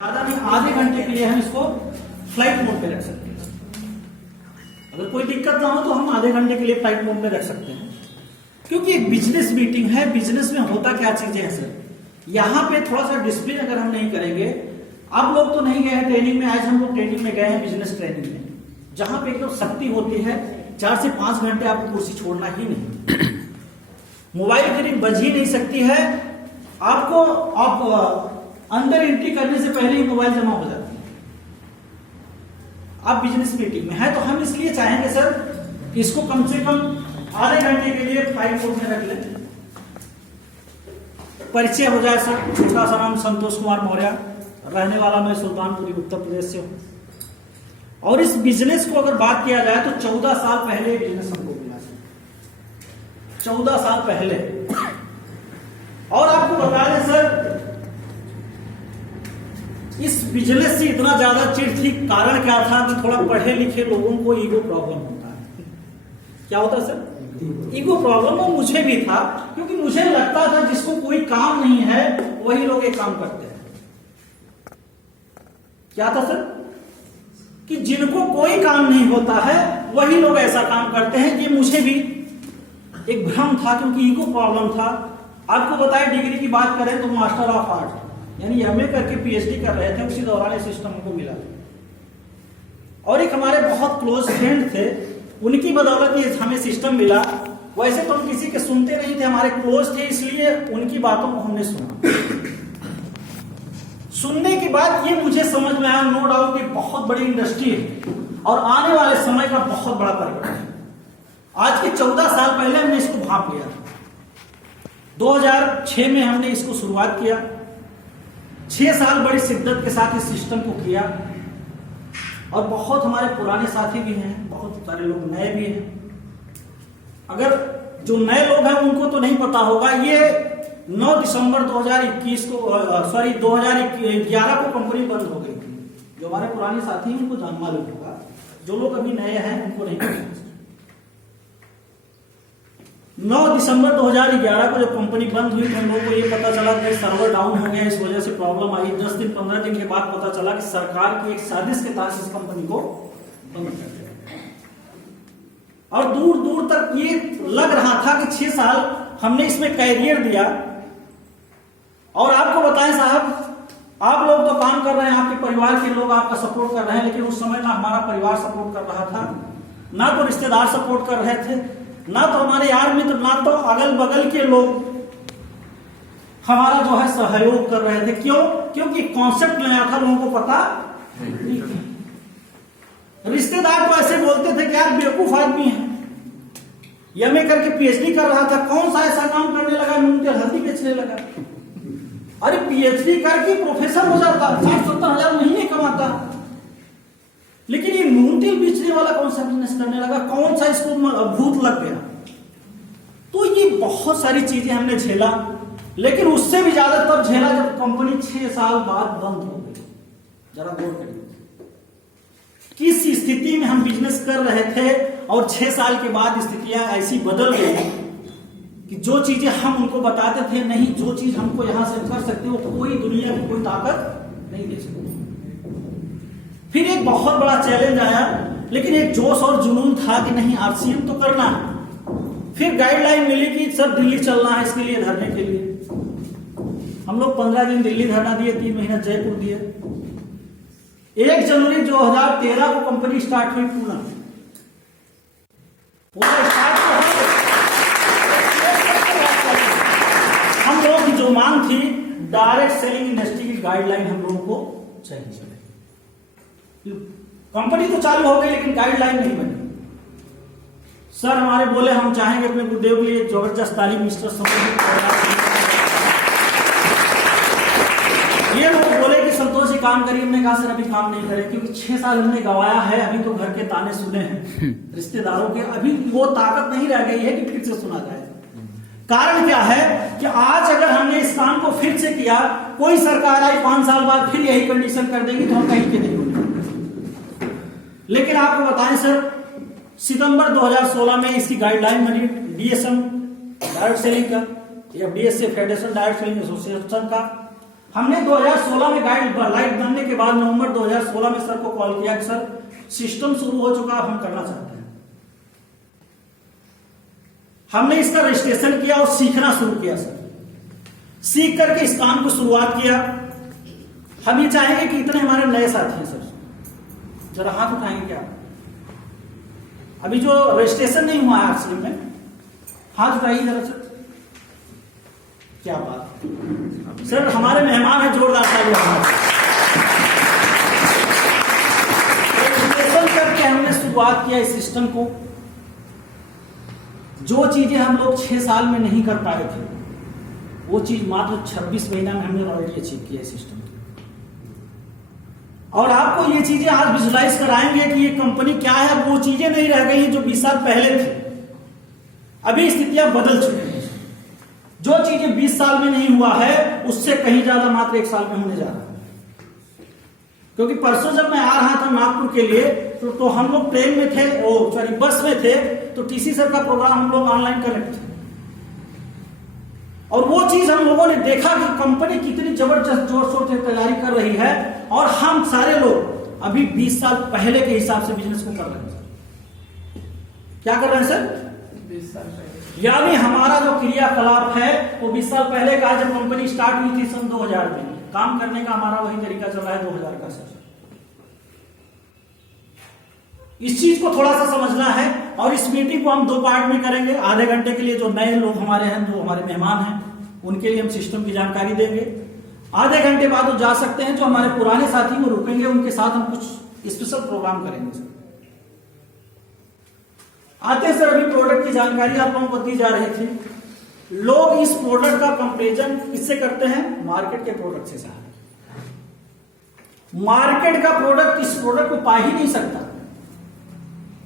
ज्यादा नहीं, आधे घंटे के लिए हम इसको फ्लाइट मोड पे रख सकते हैं। अगर कोई दिक्कत ना हो तो हम आधे घंटे के लिए फ्लाइट मोड में रख सकते हैं, क्योंकि एक बिजनेस मीटिंग है। बिजनेस में होता क्या चीजें हैं सर, यहाँ पे थोड़ा सा डिसिप्लिन अगर हम नहीं करेंगे, आप लोग तो नहीं गए हैं ट्रेनिंग में, आज हम लोग ट्रेनिंग में गए हैं बिजनेस ट्रेनिंग में, जहां पे एकदम सख्ती होती है। 4 से 5 घंटे आपको कुर्सी छोड़ना ही नहीं, मोबाइल की रिंग बज ही नहीं सकती है आपको। आप अंदर एंट्री करने से पहले ही मोबाइल जमा हो जाती है। आप बिजनेस मीटिंग में है तो हम इसलिए चाहेंगे सर इसको कम से कम आधे घंटे के लिए फ्लाइट मोड में रख लें। परिचय हो जाए सर, छोटा सा नाम संतोष कुमार मौर्य, रहने वाला मैं सुल्तानपुरी उत्तर प्रदेश से हूं। और इस बिजनेस को अगर बात किया जाए तो 14 साल पहले बिजनेस हमको मिला सर, 14 साल पहले। और आपको बता दें सर, इस बिजनेस से इतना ज्यादा चिढ़ थी, कारण क्या था कि थोड़ा पढ़े लिखे लोगों को ईगो प्रॉब्लम होता है। क्या होता है सर? Ego problem. और मुझे भी था, क्योंकि मुझे लगता था जिसको कोई काम नहीं है वही लोग एक काम करते हैं। क्या था सर? कि जिनको कोई काम नहीं होता है वही लोग ऐसा काम करते हैं। ये मुझे भी एक भ्रम था, क्योंकि ईगो प्रॉब्लम था। आपको बताए डिग्री की बात करें तो मास्टर ऑफ आर्ट यानी एमए करके पीएचडी कर रहे थे, उसी दौरान ये सिस्टम हमको मिला। और एक हमारे बहुत क्लोज फ्रेंड थे, उनकी बदौलत ये हमें सिस्टम मिला। वैसे तो हम किसी के सुनते नहीं थे, हमारे क्लोज थे, इसलिए उनकी बातों को हमने सुना। सुनने के बाद ये मुझे समझ में आया, नो डाउट कि बहुत बड़ी इंडस्ट्री है और आने वाले समय का बहुत बड़ा परिवर्तन है। आज के 14 साल पहले हमने इसको भांप लिया था। 2006 में हमने इसको शुरुआत किया। 6 साल बड़ी शिद्दत के साथ इस सिस्टम को किया। और बहुत हमारे पुराने साथी भी हैं, बहुत सारे लोग नए भी हैं। अगर जो नए लोग हैं उनको तो नहीं पता होगा, ये 9 दिसंबर 2021 को 2011 को कंपनी बंद हो गई थी। जो हमारे पुराने साथी हैं उनको जान मालूम होगा, जो लोग अभी नए हैं उनको नहीं पता। 9 दिसंबर 2011 को जब कंपनी बंद हुई तो हम लोगों को ये पता चला कि सर्वर डाउन हो गया, इस वजह से प्रॉब्लम आई। 10 दिन 15 दिन के बाद पता चला कि सरकार की एक साजिश के तहत इस कंपनी को बंद कर दिया। और दूर दूर तक ये लग रहा था कि 6 साल हमने इसमें कैरियर दिया। और आपको बताएं साहब, आप लोग तो काम कर रहे हैं, आपके परिवार के लोग आपका सपोर्ट कर रहे हैं, लेकिन उस समय ना हमारा परिवार सपोर्ट कर रहा था, ना तो रिश्तेदार सपोर्ट कर रहे थे, ना तो हमारे यार मित्र, ना तो अगल बगल के लोग हमारा जो है सहयोग कर रहे थे। क्यों? क्योंकि कॉन्सेप्ट नया था, लोगों को पता नहीं था। रिश्तेदार तो ऐसे बोलते थे कि यार बेवकूफ आदमी है, एमए करके पीएचडी कर रहा था, कौन सा ऐसा काम करने लगा, मूंग तेल हल्दी बेचने लगा। अरे पीएचडी करके प्रोफेसर हो जाता, 60-70 हजार महीने कमाता, लेकिन ये मूंग तेल बेचने वाला कौन सा बिजनेस करने लगा, कौन सा इसको भूत लग गया। तो ये बहुत सारी चीजें हमने झेला, लेकिन उससे भी ज्यादा तब झेला जब कंपनी 6 साल बाद बंद हो गई। जरा गौर करिए किस स्थिति में हम बिजनेस कर रहे थे, और 6 साल के बाद स्थितियां ऐसी बदल गई कि जो चीजें हम उनको बताते थे, नहीं जो चीज हमको यहां से कर सकते हो कोई दुनिया की कोई ताकत नहीं दे सकती। फिर एक बहुत बड़ा चैलेंज आया, लेकिन एक जोश और जुनून था कि नहीं आरसीएम तो करना है। फिर गाइडलाइन मिली कि सर दिल्ली चलना है इसके लिए, धरने के लिए। हम लोग 15 दिन दिल्ली धरना दिए, 3 महीना जयपुर दिए। 1 जनवरी 2013 को कंपनी स्टार्ट हुई पूना स्टार्ट हम लोगों की जो मांग थी, डायरेक्ट सेलिंग इंडस्ट्री की गाइडलाइन हम लोगों को चाहिए। कंपनी तो चालू हो गई लेकिन गाइडलाइन नहीं बनी। सर हमारे बोले हम चाहेंगे अपने गुरुदेव के लिए जबरदस्त तालीम मिस्टर ये लोग बोले कि संतोष जी काम करिए। हमने कहा सर अभी काम नहीं करें, क्योंकि 6 साल हमने गवाया है, अभी तो घर के ताने सुने हैं रिश्तेदारों के, अभी वो ताकत नहीं रह गई है कि फिर से सुना जाए। कारण क्या है कि आज अगर हमने इस काम को फिर से किया, कोई सरकार आई 5 साल बाद फिर यही कंडीशन कर देगी तो हम कहीं के नहीं होंगे। लेकिन आपको बताएं सर, सितंबर 2016 में इसकी गाइडलाइन बनी डीएसएम डायरेक्ट सेलिंग का, एफडीएस से फेडरेशन डायरेक्ट सेलिंग एसोसिएशन का। हमने 2016 में गाइड बनने के बाद नवंबर 2016 में सर को कॉल किया कि सर सिस्टम शुरू हो चुका, अब हम करना चाहते हैं। हमने इसका रजिस्ट्रेशन किया और सीखना शुरू किया सर। सीख करके इस काम को शुरुआत किया। हम ये चाहेंगे कि इतने हमारे नए साथी हैं सर, जरा हाथ उठाएंगे क्या? अभी जो रजिस्ट्रेशन नहीं हुआ है आरसीएम में, हाथ उठाइए जरा सर। क्या बात सर, हमारे मेहमान हैं, जोरदार तालियां। रजिस्ट्रेशन करके हमने शुरुआत किया इस सिस्टम को। जो चीजें हम लोग 6 साल में नहीं कर पाए थे, वो चीज मात्र 26 महीना में हमने ऑलरेडी अचीव किया सिस्टम। और आपको ये चीजें आज विजुलाइज कराएंगे कि ये कंपनी क्या है। वो चीजें नहीं रह गई जो 20 साल पहले थी। अभी स्थितियां बदल चुकी हैं। जो चीजें 20 साल में नहीं हुआ है, उससे कहीं ज्यादा मात्र 1 साल में होने जा रहा है। क्योंकि परसों जब मैं आ रहा था नागपुर के लिए, तो हम लोग ट्रेन में थे, बस में थे, तो टीसी सर का प्रोग्राम हम लोग ऑनलाइन कनेक्ट थे। और वो चीज हम लोगों ने देखा कि कंपनी कितनी जबरदस्त जोर शोर से तैयारी कर रही है, और हम सारे लोग अभी 20 साल पहले के हिसाब से बिजनेस को कर रहे हैं सर। क्या कर रहे हैं सर? 20 साल पहले। यानी हमारा जो क्रियाकलाप है वो 20 साल पहले का, जब कंपनी स्टार्ट हुई थी सन 2000 में, काम करने का हमारा वही तरीका चल रहा है 2000 का सर। इस चीज को थोड़ा सा समझना है। और इस मीटिंग को हम 2 पार्ट में करेंगे। आधे घंटे के लिए जो नए लोग हमारे हैं, जो हमारे मेहमान हैं, उनके लिए हम सिस्टम की जानकारी देंगे। आधे घंटे बाद वो जा सकते हैं। जो हमारे पुराने साथी वो रुकेंगे, उनके साथ हम कुछ स्पेशल प्रोग्राम करेंगे सर। आते हैं सर, अभी प्रोडक्ट की जानकारी आप लोगों को दी जा रही थी। लोग इस प्रोडक्ट का कंपैरिजन किससे करते हैं? मार्केट के प्रोडक्ट से साहब। मार्केट का प्रोडक्ट इस प्रोडक्ट को पा ही नहीं सकता।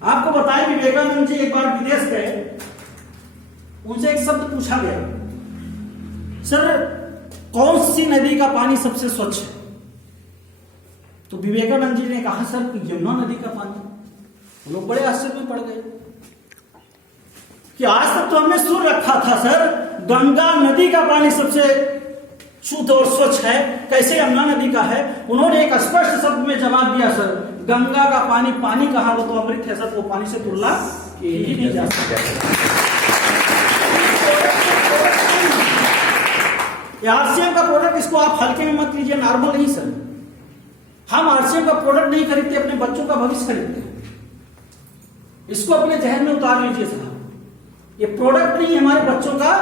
आपको बताएं, विवेकानंद जी एक बार विदेश गए, उनसे एक शब्द पूछा गया, सर कौन सी नदी का पानी सबसे स्वच्छ है? तो विवेकानंद जी ने कहा सर यमुना नदी का पानी। लोग बड़े आश्चर्य में पड़ गए कि आज तक तो हमने सुन रखा था सर गंगा नदी का पानी सबसे शुद्ध और स्वच्छ है, कैसे यमुना नदी का है? उन्होंने एक स्पष्ट शब्द में जवाब दिया, सर गंगा का पानी पानी कहां, वो तो अमृत है सर, वो पानी से तुलना ही नहीं जा सकता। आरसीएम का प्रोडक्ट, इसको आप हल्के में मत लीजिए, नॉर्मल नहीं सर। हम आरसीएम का प्रोडक्ट नहीं खरीदते, अपने बच्चों का भविष्य खरीदते हैं। इसको अपने जहन में उतार लीजिए साहब। ये प्रोडक्ट नहीं, हमारे बच्चों का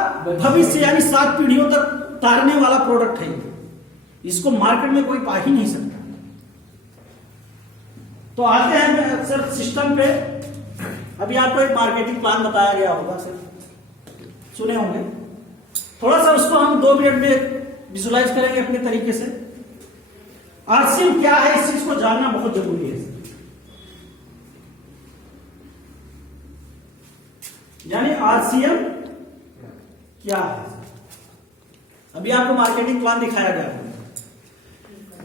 भविष्य, यानी 7 पीढ़ियों तक तारने वाला प्रोडक्ट है। इसको मार्केट में कोई पा ही नहीं सकता। तो आते हैं सर सिस्टम पे। अभी आपको एक मार्केटिंग प्लान बताया गया होगा सर, सुने होंगे। थोड़ा सा उसको हम 2 मिनट में विजुलाइज करेंगे अपने तरीके से। आरसीएम क्या है, इस चीज को जानना बहुत जरूरी है। यानी आरसीएम क्या है? अभी आपको मार्केटिंग प्लान दिखाया गया है,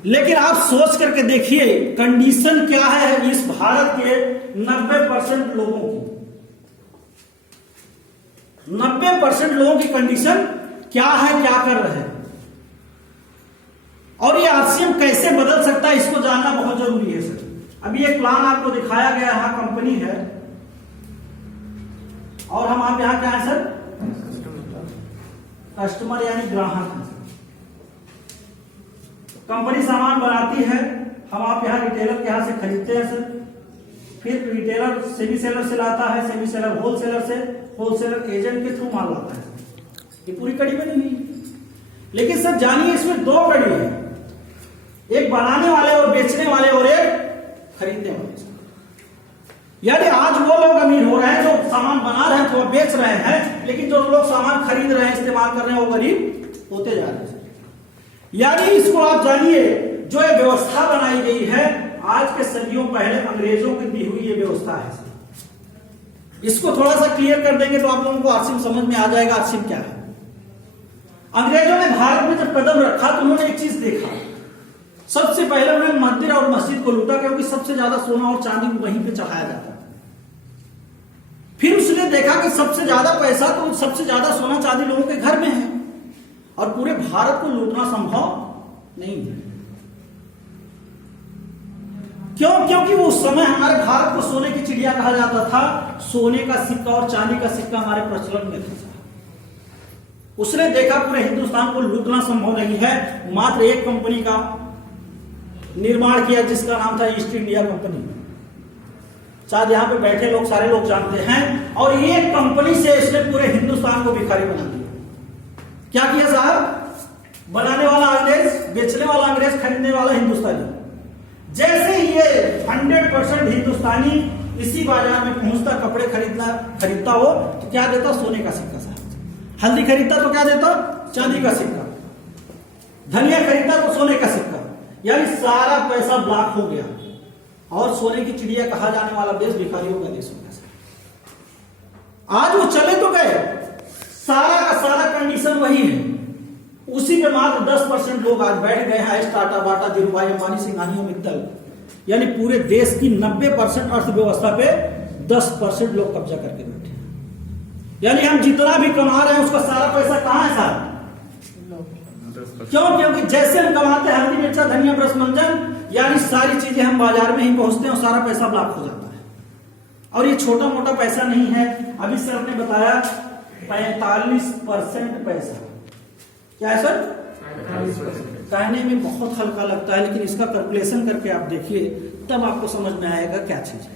लेकिन आप सोच करके देखिए कंडीशन क्या है इस भारत के 90% लोगों की। 90% लोगों की कंडीशन क्या है, क्या कर रहे हैं, और ये आरसीएम कैसे बदल सकता है, इसको जानना बहुत जरूरी है सर। अभी एक प्लान आपको दिखाया गया, यहां कंपनी है और हम आप यहां क्या है सर? कस्टमर यानी ग्राहक है। कंपनी सामान बनाती है, हम आप यहां रिटेलर के यहां से खरीदते हैं सर। फिर रिटेलर सेमी सेलर से लाता है, सेमी सेलर होलसेलर से, होलसेलर एजेंट के थ्रू माल लाता है। ये पूरी कड़ी में नहीं, लेकिन सर जानिए इसमें 2 कड़ी है, एक बनाने वाले और बेचने वाले और एक खरीदने वाले। यानी आज वो लोग अमीर हो रहे हैं जो सामान बना रहे हैं, थोड़ा बेच रहे हैं, लेकिन जो लोग सामान खरीद रहे हैं, इस्तेमाल कर रहे हैं, वो गरीब होते जा रहे हैं। यानी इसको आप जानिए, जो ये व्यवस्था बनाई गई है आज के सदियों पहले अंग्रेजों की दी हुई ये व्यवस्था है। इसको थोड़ा सा क्लियर कर देंगे तो आप लोगों को आरसीएम समझ में आ जाएगा आरसीएम क्या है। अंग्रेजों ने भारत में जब कदम रखा तो उन्होंने एक चीज देखा, सबसे पहले उन्होंने मंदिर और मस्जिद को लूटा, क्योंकि सबसे ज्यादा सोना और चांदी वहीं पे चढ़ाया जाता है। फिर उसने देखा कि सबसे ज्यादा पैसा तो सबसे ज्यादा सोना चांदी लोगों के घर में है, और पूरे भारत को लूटना संभव नहीं। क्यों? क्योंकि उस समय हमारे भारत को सोने की चिड़िया कहा जाता था। सोने का सिक्का और चांदी का सिक्का हमारे प्रचलन में था। उसने देखा पूरे हिंदुस्तान को लूटना संभव नहीं है, मात्र एक कंपनी का निर्माण किया जिसका नाम था ईस्ट इंडिया कंपनी। शायद यहाँ पे बैठे लोग सारे लोग जानते हैं। और एक कंपनी से इसने पूरे हिंदुस्तान को भिखारी बना दिया। क्या किया साहब? बनाने वाला अंग्रेज, बेचने वाला अंग्रेज, खरीदने वाला हिंदुस्तानी। जैसे ये 100% हिंदुस्तानी इसी बाजार में पहुंचता, कपड़े खरीदता हो तो क्या देता? सोने का सिक्का साहब। हल्दी खरीदता तो क्या देता? चांदी का सिक्का। धनिया खरीदता तो सोने का सिक्का। यानी सारा पैसा ब्लॉक हो गया और सोने की चिड़िया कहा जाने वाला देश भिखारियों का देश हो गया। आज वो चले तो गए, सारा का सारा कंडीशन वही है। उसी पे मात्र 10% लोग आज बैठ गए हैं। टाटा, बाटा, धीरूभाई अंबानी, सिंघानिया मित्तल, यानी पूरे देश की 90% अर्थव्यवस्था पे 10% लोग कब्जा करके बैठे हैं। यानी हम जितना भी कमा रहे हैं उसका सारा पैसा कहां है साहब? क्यों? क्योंकि जैसे हम कमाते हैं हल्दी, मिर्चा, धनिया, ब्रश, मंजन, यानी सारी चीजें हम बाजार में ही पहुंचते हैं और सारा पैसा ब्लॉक हो जाता है। और ये छोटा मोटा पैसा नहीं है। अभी सर ने बताया 45% पैसा। क्या है सर? कहने में बहुत हल्का लगता है, लेकिन इसका कैलकुलेशन करके आप देखिए तब आपको समझ में आएगा क्या चीज है।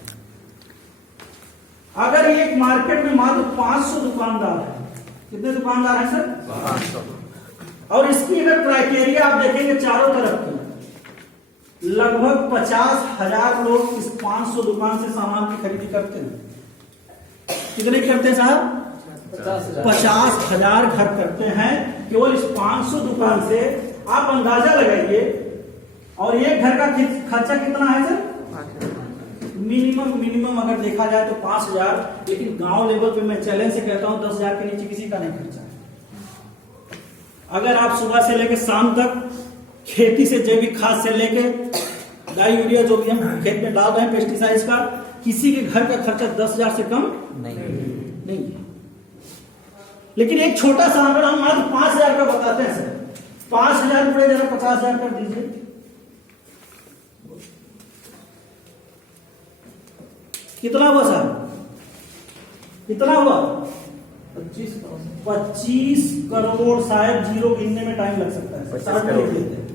अगर एक मार्केट में मात्र 500 दुकानदार है, कितने दुकानदार हैं सर? 500। और इसकी अगर क्राइटेरिया आप देखेंगे चारों तरफ की, लगभग 50,000 लोग इस 500 दुकान से सामान की खरीदी करते हैं। कितने करते हैं साहब? 50,000 घर करते हैं केवल इस 500 दुकान से। आप अंदाजा लगाइए। और एक घर का खर्चा कितना है सर? मिनिमम अगर देखा जाए तो 5,000। लेकिन गांव लेवल पे मैं चैलेंज से कहता हूं 10,000 के नीचे किसी का नहीं खर्चा है। अगर आप सुबह से लेकर शाम तक खेती से, जैविक खाद से लेके डाई यूरिया जो भी हम खेत में डाल रहे हैं, पेस्टिसाइड्स का, किसी के घर का खर्चा 10,000 से कम नहीं। लेकिन एक छोटा सा आंकड़ा हम आज 5,000 का बताते हैं सर। 5,000 रुपए जरा 50,000 कर दीजिए। कितना हुआ सर? कितना हुआ? 25 करोड़। शायद जीरो गिनने में टाइम लग सकता है। 60 लिख लेते हैं।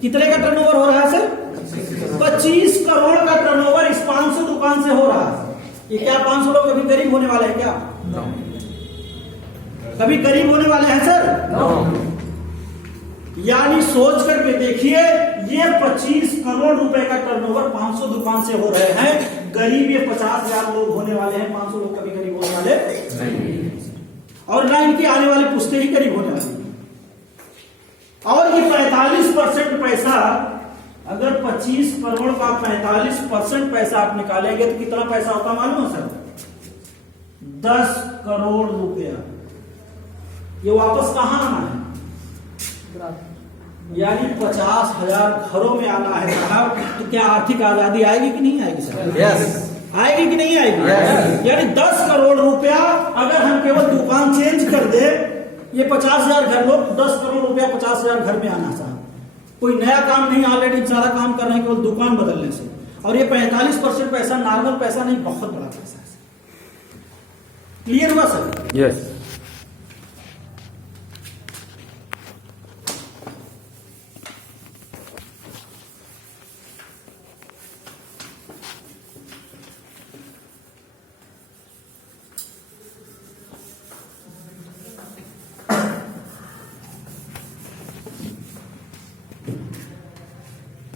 कितने का टर्नओवर हो रहा है सर? 25 करोड़ का टर्नओवर इस 500 दुकान से हो रहा है। ये क्या 500 लोग कभी गरीब होने वाले हैं क्या? कभी गरीब होने वाले हैं सर? यानी सोच करके देखिए, ये 25 करोड़ रुपए का टर्नओवर 500 दुकान से हो रहे हैं। गरीब ये 50,000 लोग होने वाले हैं। 500 लोग कभी गरीब होने वाले नहीं। और ना इनकी आने वाली पुश्ते ही गरीब होने वाली। और ये 45% पैसा, अगर 25 करोड़ का 45% पैसा आप निकालेंगे तो कितना पैसा होता मालूम है सर? 10 करोड़ रुपया। ये वापस कहां आना है? यानी 50,000 घरों में आना है साहब। तो क्या आर्थिक आजादी आएगी कि नहीं आएगी सर? यस। आएगी कि नहीं आएगी? yes। यानी 10 करोड़ रुपया अगर हम केवल दुकान चेंज कर दे, ये 50,000 घर लोग, 10 करोड़ रुपया 50,000 घर में आना साहब। कोई नया काम नहीं, ऑलरेडी सारा काम कर रहे हैं केवल दुकान बदलने से। और ये 45% पैसा नॉर्मल पैसा नहीं, बहुत बड़ा पैसा है। क्लियर हुआ सर? यस।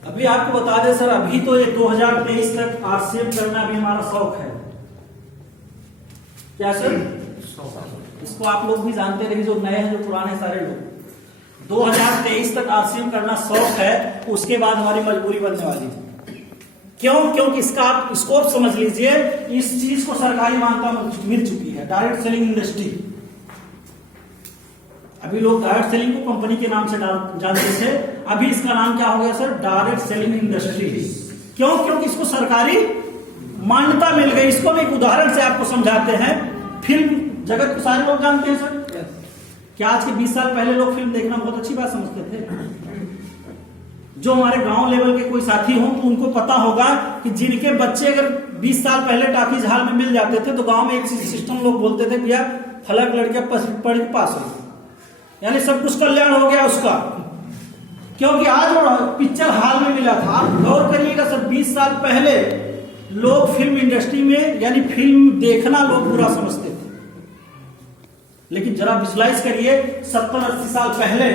अभी आपको बता दें सर, अभी तो ये 2023 तक आरसीएम करना भी हमारा शौक है। क्या सर? इसको आप लोग भी जानते रहे, जो नए हैं जो पुराने सारे लोग। 2023 तक आरसीएम करना शौक है, उसके बाद हमारी मजबूरी बनने वाली है। क्यों? क्योंकि इसका आप स्कोप समझ लीजिए। इस चीज को सरकारी मान्यता मिल चुकी है, डायरेक्ट सेलिंग इंडस्ट्री। अभी लोग डायरेक्ट सेलिंग को कंपनी के नाम से जानते थे, अभी इसका नाम क्या हो गया सर? Direct selling industry. क्यों? क्योंकि इसको सरकारी मान्यता मिल गई। इसको हम एक उदाहरण से आपको समझाते हैं। फिल्म जगत को सारे लोग जानते हैं सर। क्या आज के 20 साल पहले लोग फिल्म देखना बहुत अच्छी बात समझते थे? जो हमारे गांव लेवल के कोई साथी हो तो उनको पता होगा कि जिनके बच्चे अगर 20 साल पहले टाकीज हॉल में मिल जाते थे तो गांव में एक सिस्टम लोग बोलते थे भैया फलक लड़के पढ़ के पास हो, यानी सब कुछ कल्याण हो गया उसका, क्योंकि आज वो पिक्चर हॉल में मिला था। आप गौर करिएगा सर, 20 साल पहले लोग फिल्म इंडस्ट्री में यानी फिल्म देखना लोग बुरा समझते थे, लेकिन जरा विजुलाइज करिए 70-80 साल पहले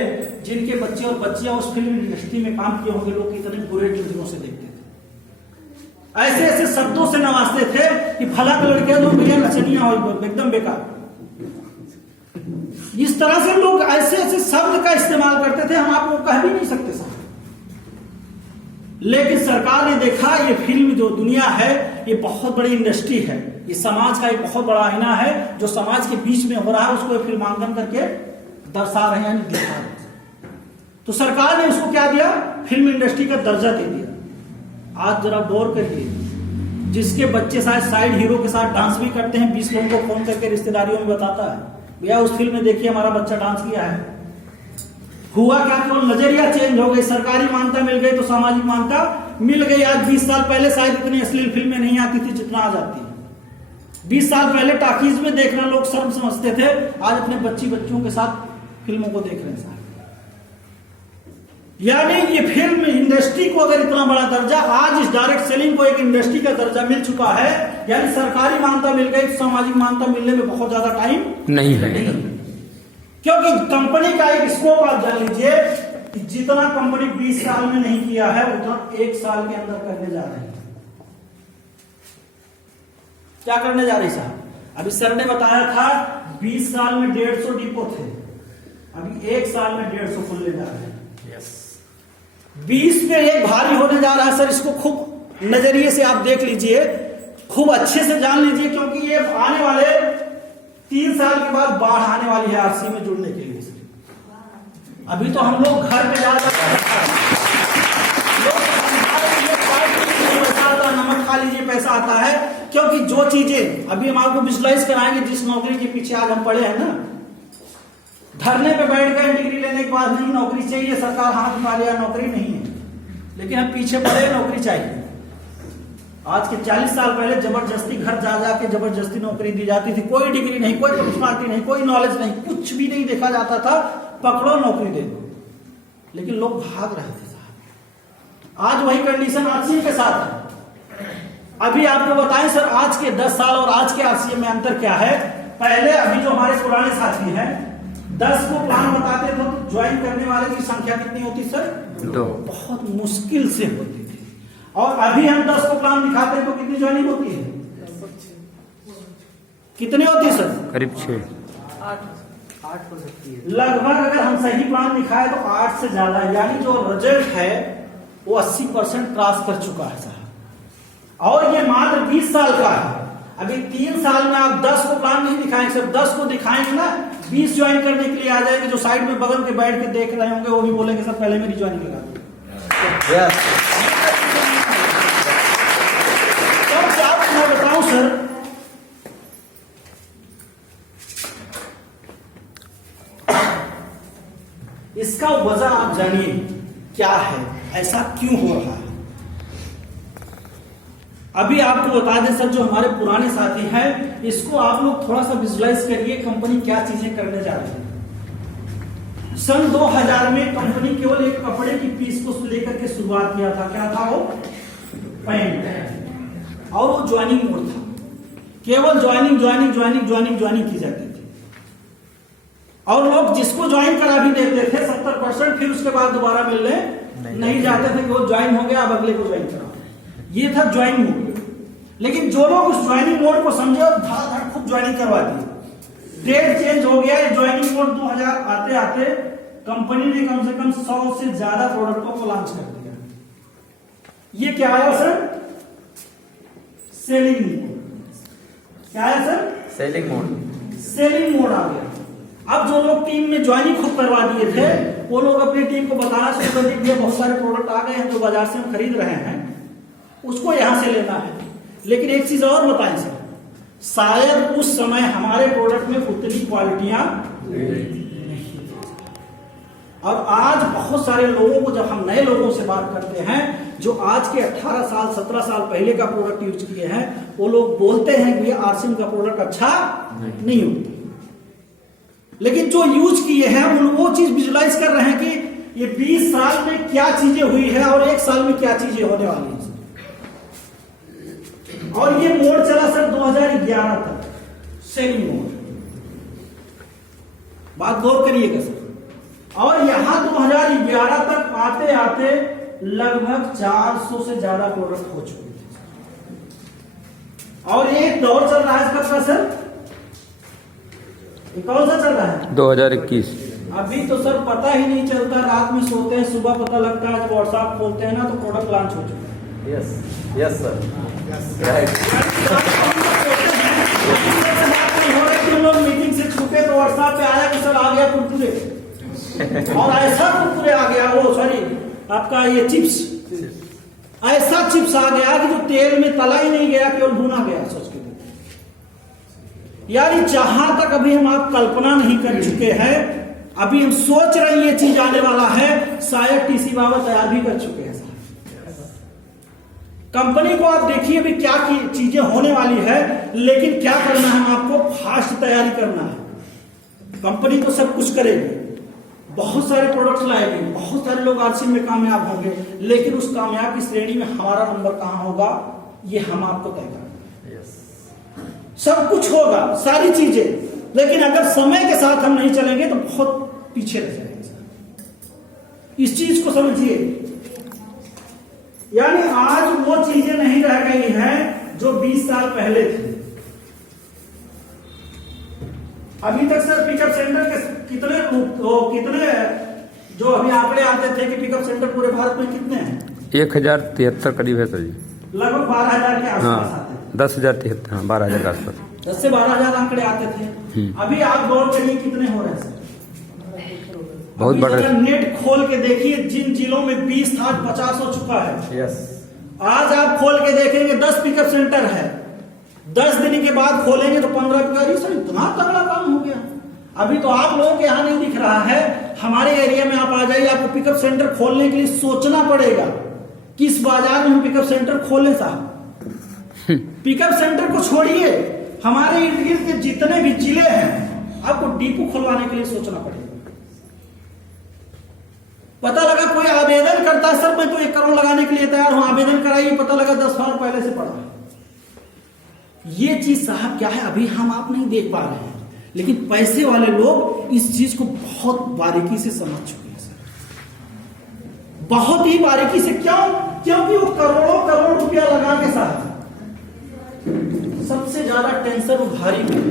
जिनके बच्चे और बच्चियां उस फिल्म इंडस्ट्री में काम किए होंगे, लोग कितने बुरे नजरों से देखते थे, ऐसे ऐसे शब्दों से नवाजते थे कि फला के लड़के लोग भैया नचनिया हो एकदम बेकार। इस तरह से लोग ऐसे ऐसे शब्द का इस्तेमाल करते थे, हम आपको कह भी नहीं सकते साहब। लेकिन सरकार ने देखा ये फिल्म जो दुनिया है ये बहुत बड़ी इंडस्ट्री है, ये समाज का एक बहुत बड़ा आईना है, जो समाज के बीच में हो रहा है उसको फिल्मांकन करके दर्शा रहे हैं, दिखा रहे हैं। तो सरकार ने उसको क्या दिया, फिल्म इंडस्ट्री का दर्जा दे दिया। आज जरा गौर करिए, जिसके बच्चे शायद साइड हीरो के साथ डांस भी करते हैं, 20 लोगों को फोन करके रिश्तेदारियों में बताता है भैया उस फिल्म में देखिए हमारा बच्चा डांस किया है। हुआ क्या, केवल नजरिया चेंज हो गई, सरकारी मान्यता मिल गई तो सामाजिक मान्यता मिल गई। आज 20 साल पहले शायद इतनी अश्लील फिल्में नहीं आती थी जितना आज आती है। 20 साल पहले टाकीज में देखना लोग शर्म समझते थे, आज अपने बच्चों के साथ फिल्मों को देख रहे हैं। यानी ये फिल्म इंडस्ट्री को अगर इतना बड़ा दर्जा, आज इस डायरेक्ट सेलिंग को एक इंडस्ट्री का दर्जा मिल चुका है, यानी सरकारी मान्यता मिल गई, सामाजिक मान्यता मिलने में बहुत ज्यादा टाइम नहीं है। क्योंकि कंपनी का एक स्कोप आप जान लीजिए, जितना कंपनी 20 साल में नहीं किया है उतना 1 साल के अंदर करने जा रही है। क्या करने जा रही साहब? अभी सर ने बताया था 20 साल में 150 डिपो थे, अभी 1 साल में 150 खुलने जा रहे हैं। 20 में एक भारी होने जा रहा है सर, इसको खूब नजरिए से आप देख लीजिए, खूब अच्छे से जान लीजिए, क्योंकि ये आने वाले 3 साल के बाद बाढ़ आने वाली है आरसी में जुड़ने के लिए। अभी तो हम लोग घर पे जाकर नमक खा लीजिए पैसा आता है, क्योंकि जो चीजें अभी हम आपको विजुलाइज कराएंगे, जिस नौकरी के पीछे आज हम पड़े हैं ना, धरने पे बैठ गए डिग्री लेने के बाद नहीं नौकरी चाहिए, सरकार हाथ उठा लिया नौकरी नहीं है, लेकिन हम पीछे पड़े नौकरी चाहिए। आज के 40 साल पहले जबरदस्ती घर जा जाके जबरदस्ती नौकरी दी जाती थी, कोई डिग्री नहीं, कोई पर्सनालिटी नहीं, कोई नॉलेज नहीं, कुछ भी नहीं देखा जाता था, पकड़ो नौकरी दे दो, लेकिन लोग भाग रहे थे साहब। आज वही कंडीशन आरसीए के साथ है। अभी आपको बताएं सर, आज के 10 साल और आज के आरसीए में अंतर क्या है। पहले अभी जो हमारे पुराने साथी हैं 10 को प्लान बताते थे तो ज्वाइन करने वाले की संख्या कितनी होती सर? 2। बहुत मुश्किल से होती थी। और अभी हम 10 को प्लान दिखाते हैं तो कितनी ज्वाइनिंग होती है? कितनी होती है सर? करीब 8 हो सकती है लगभग। अगर हम सही प्लान दिखाए तो 8 से ज्यादा, यानी जो रिजल्ट है वो 80% क्रॉस कर चुका है साहब। और ये मात्र 20 साल का है। अभी 3 साल में आप 10 को प्लान नहीं दिखाएंगे, सिर्फ 10 को दिखाएंगे ना, 20 ज्वाइन करने के लिए आ जाएंगे। जो साइड में बगल के बैठ के देख रहे होंगे वो भी बोलेंगे सर पहले मेरी ज्वाइनिंग लगा दो। तो क्या मैं बताऊं सर, इसका वजह आप जानिए क्या है, ऐसा क्यों हो रहा है। अभी आपको बता दें सर, जो हमारे पुराने साथी हैं इसको आप लोग थोड़ा सा विजुलाइज करिए, कंपनी क्या चीजें करने जा रही है। सन 2000 में कंपनी केवल एक कपड़े की पीस को लेकर के शुरुआत किया था। क्या था वो? पैंट। और वो ज्वाइनिंग मोड था, केवल joining joining joining joining joining की जाती थी। और लोग जिसको ज्वाइन करा भी देते थे 70%, फिर उसके बाद दोबारा मिलने नहीं जाते थे कि वो ज्वाइन हो गया अब अगले को ज्वाइन करा। ये था ज्वाइनिंग मोड। लेकिन जो लोग उस ज्वाइनिंग मोड को समझे और धाड़ खूब ज्वाइनिंग करवा दी। डेट चेंज हो गया। ज्वाइनिंग मोड 2000 आते आते कंपनी ने कम से कम 100 से ज्यादा प्रोडक्टों को लॉन्च कर दिया। ये क्या आया सर? Selling mode. क्या है sir? Selling mode. Selling mode आ गया। अब जो लोग टीम में ज्वाइनिंग खुद करवा दिए थे वो लोग अपनी टीम को बताना शुरू कर दिए बहुत सारे प्रोडक्ट आ गए हैं जो बाजार से हम खरीद रहे हैं, उसको यहां से लेना है। लेकिन एक चीज और बताएं सर, शायद उस समय हमारे प्रोडक्ट में उतनी क्वालिटियां नहीं और आज बहुत सारे लोगों को, जब हम नए लोगों से बात करते हैं जो आज के 18 साल 17 साल पहले का प्रोडक्ट यूज किए हैं, वो लोग बोलते हैं कि ये आरसीएम का प्रोडक्ट अच्छा नहीं होता, लेकिन जो यूज किए हैं वो चीज विजुलाइज कर रहे हैं कि ये 20 साल में क्या चीजें हुई है और 1 साल में क्या चीजें होने वाली है। और ये मोड चला सर 2011 तक, सेलिंग मोड, बात गौर करिएगा सर। और यहां 2011 तक आते आते लगभग 400 से ज्यादा प्रोडक्ट हो चुके थे। और एक दौर चल रहा है इसका सर, कौन सा चल रहा है? 2021। अभी तो सर पता ही नहीं चलता, रात में सोते हैं सुबह पता लगता है, जब व्हाट्सएप खोलते हैं ना तो प्रोडक्ट लॉन्च हो चुका है। यस सर, लोग मीटिंग से छूटे तो व्हाट्सएप पे आया कि सर आ गया कुरकुरे, और ऐसा कुरकुरे आ गया, वो सॉरी आपका ये चिप्स, ऐसा चिप्स आ गया कि जो तेल में तला ही नहीं गया, केवल भुना गया। सोच के यानी जहां तक अभी हम आप कल्पना नहीं कर चुके हैं, अभी हम सोच रहे हैं ये चीज आने वाला है, शायद टीसी बाबा तैयार भी कर चुके हैं। कंपनी को आप देखिए अभी क्या चीजें होने वाली है, लेकिन क्या करना है, हम आपको फास्ट तैयारी करना है। कंपनी तो सब कुछ करेगी, बहुत सारे प्रोडक्ट्स लाएंगे, बहुत सारे लोग आरसीएम में कामयाब होंगे, लेकिन उस कामयाब की श्रेणी में हमारा नंबर कहां होगा ये हम आपको तय करेंगे। सब कुछ होगा, सारी चीजें, लेकिन अगर समय के साथ हम नहीं चलेंगे तो बहुत पीछे रह जाएंगे। इस चीज को समझिए, यानी आज वो चीजें नहीं रह गई हैं जो 20 साल पहले थी। अभी तक सर पिकअप सेंटर के कितने जो अभी आंकड़े आते थे कि पिकअप सेंटर पूरे भारत में कितने हैं? 1073 करीब है सर जी, लगभग 12,000 के आसपास आते थे। 10,073, 12,000 के आसपास, 10 से 12,000 आंकड़े आते थे। अभी आप गौर करिए कितने हो रहे हैं सर, बहुत बड़ा। नेट खोल के देखिए, जिन जिलों में 20 था 50 हो चुका है। आज आप खोल के देखेंगे 10 पिकअप सेंटर है, 10 दिन के बाद खोलेंगे तो 15 पिकअप, सर इतना तगड़ा काम हो गया। अभी तो आप लोगों के यहाँ नहीं दिख रहा है, हमारे एरिया में आप आ जाइए, आपको पिकअप सेंटर खोलने के लिए सोचना पड़ेगा किस बाजार में हम पिकअप सेंटर खोलें साहब। पिकअप सेंटर को छोड़िए, हमारे इर्द गिर्द के जितने भी जिले हैं आपको डिपो खुलवाने के लिए सोचना पड़ेगा। पता लगा कोई आवेदन करता है, सर मैं तो 1 करोड़ लगाने के लिए तैयार हूं, आवेदन कराइए, पता लगा 10 साल पहले से पड़ा। ये चीज साहब क्या है, अभी हम आप नहीं देख पा रहे हैं, लेकिन पैसे वाले लोग इस चीज को बहुत बारीकी से समझ चुके हैं सर, बहुत ही बारीकी से। क्योंकि वो करोड़ रुपया लगा के साथ सबसे ज्यादा टेंशन उधारी में